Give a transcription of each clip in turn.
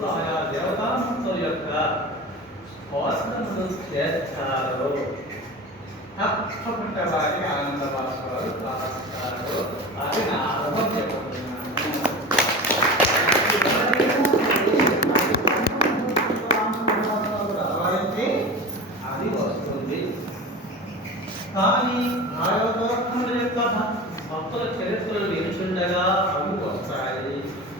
భక్తులు ఆయా దేవతామూర్తుల యొక్క స్తోత్రములు చేస్తారు. తప్పకుండా వారి ఆనంద భాస్కరు కాస్తారు. అది నా అనుభవం చెప్పుకుంటున్నాను. అది వస్తుంది. కానీ భాగవతోత్తముల యొక్క భక్తుల చరిత్రలు వినుచుండగా అవి వస్తాయి.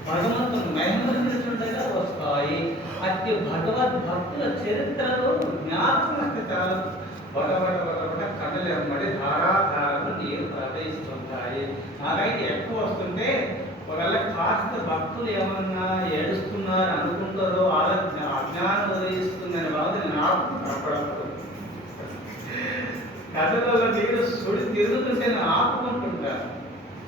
భగవంతుని మహిమలు వినుచుండగా వస్తాయి. అట్టి భగవద్భక్తుల చరిత్రలు జ్ఞాపకం చాలు బడబడ కన్నులు ఎమ్మడి ధారాధారలు నీరు ప్రవహిస్తుంటాయి. నాకైతే ఎక్కువ వస్తుంటే ఒకవేళ కాస్త భక్తులు ఏమన్నా ఏడుస్తున్నారు అనుకుంటారో అజ్ఞానం ఉదయిస్తుందని బాధ నాకు అప్పుడప్పుడు కథలలో నీరు సుడి తిరుగుతుంటే ఆపుకుంటుంటారు.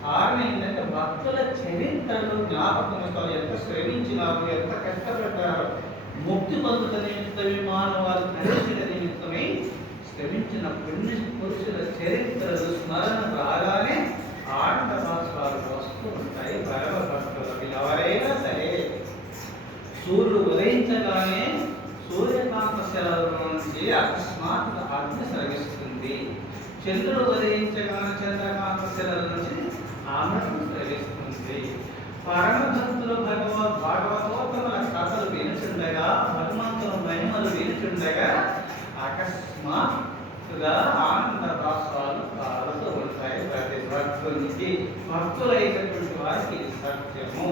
కారణం ఏంటంటే భక్తుల చరిత్రలు జ్ఞాపకం వస్తారు. ఎంత శ్రమించినారు, ఎంత కష్టపడ్డారు, ముక్తి పొందుట నిమిత్తమే మానవాళి కలిసిన నిమిత్తమై శ్రమించిన పుణ్య పురుషుల చరిత్రలు స్మరణ రాగానే ఆనంద భాస్కరాలు వస్తూ ఉంటాయి. భగవ భక్తులకు ఎవరైనా సరే సూర్యుడు ఉదయించగానే సూర్యకాంత శిలల నుంచి అకస్మాత్తుగా అగ్ని స్రవిస్తుంది. చంద్రుడు ఉదయించగానే చంద్రకాంత శిలల నుంచి ఆమరణ స్రవిస్తుంది. పరమభక్తులు భాగవతోత్తముల కథలు వినుచుండగా, భగవంతుల మహిమలు వినుచుండగా అకస్మాత్తుగా ఆనంద భాస్కరాలు కారుతూ ఉంటాయి. ప్రతి భక్తునికి భక్తులైనటువంటి వారికి సత్యము.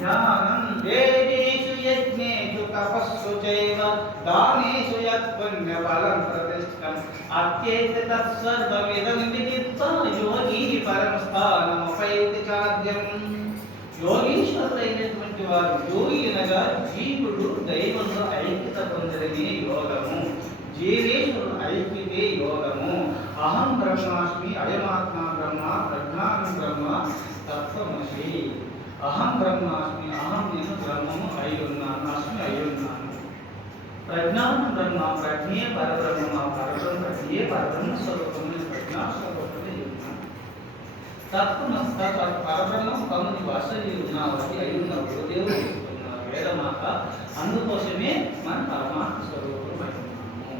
ధ్యానం వేదేషు యజ్ఞేషు తపస్సు చైవ దానేషు యత్పుణ్యఫలం ప్రతిష్టం అత్యేత తత్సర్వమిదం విదిత్వా యోగి పరం స్థానముపైతి చాద్యం. యోగీశ్వరులైనటువంటి వారు, యోగి అనగా జీవుడు దైవంలో ఐక్యత పొందడమే యోగము. జీవేశ్వరుడు ఐక్యతే యోగము. అహం బ్రహ్మాస్మి, అయమాత్మ బ్రహ్మ, ప్రజ్ఞానం బ్రహ్మ, తత్వమసి. అహం బ్రహ్మాస్మి, అహం నేను బ్రహ్మము అయి ఉన్నాను, అస్మి అయి ఉన్నాను. ప్రజ్ఞానం బ్రహ్మ, ప్రజ్ఞే పరబ్రహ్మ, పరబ్రహ్మ ప్రజ్ఞే పరబ్రహ్మ స్వరూపము, ప్రజ్ఞా స్వరూపమే ఉన్నాను. తత్వమస్త పరబ్రహ్మం తమని వాసని ఉన్నావు, అది అయి ఉన్నావు, దేవుడు చెప్తున్నారు వేదమాత. అందుకోసమే మన పరమాత్మ స్వరూపం అయి ఉన్నాము.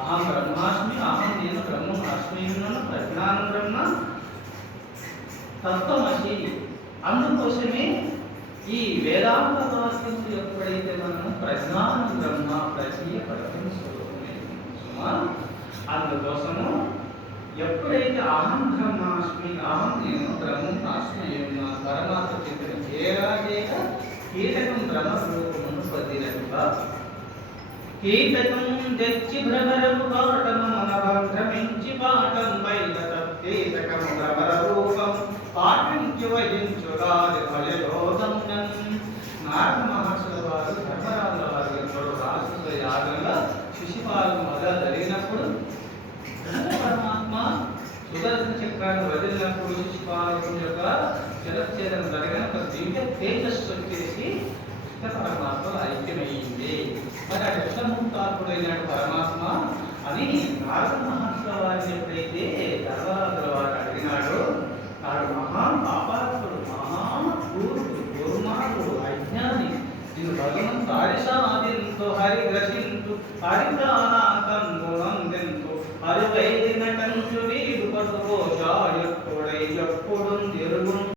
అహం బ్రహ్మాస్మి, అహం నేను బ్రహ్మం అస్మి ఉన్నాను, ప్రజ్ఞానం బ్రహ్మ, తత్వమసి. అందుకోసమే ఈ వేదాంత వాక్యములు ఎప్పుడైతే మనం ప్రజ్ఞానం బ్రహ్మ, ప్రజ్ఞ పరబ్రహ్మ స్వరూపమే అందుకోసము ఎప్పుడైతే అహం బ్రహ్మాస్మి, అహం నేను బ్రహ్మం అస్మి ఉన్నాను, పరమాత్మ చెప్పిన ఏరాగేక కీటకం బ్రహ్మ రూపమును పొందినట్టుగా కీటకం తెచ్చి భ్రమరము పాఠము మనభ్రమించి పాఠం బయట కీటకం భ్రమర రూపం పాఠించి వహించురాది ఫలయోగం. నారద మహర్షుల వారు ధర్మరాజుల వారి రాక్షసుల యాగంగా శిశుపాలం మొదలు జరిగినప్పుడు పరమాత్మ సుదర్శన చక్రాన్ని వదిలినప్పుడు శిశుపాలం యొక్క జలఛేదన జరిగిన ఒక దివ్య తేజస్సు వచ్చేసి పరమాత్మ ఐక్యమయ్యింది. మరి ఆ విశ్వముక్తాత్ముడైన పరమాత్మ అని నారద మహర్షుల వారిని ఎప్పుడైతే ధర్మరాజుల వారు అడిగినాడో నాడు మహా పాపాత్ముడు, మహా దుర్మార్గుడు, అజ్ఞాని, నేను భగవంతు హరిసాదింతు హరి గ్రసింతు హరిప్రాణాంతం గుణందెంతు హరి వైదినటంచు వీడు పటుకోశ ఎప్పుడై ఎప్పుడు ఎరుగును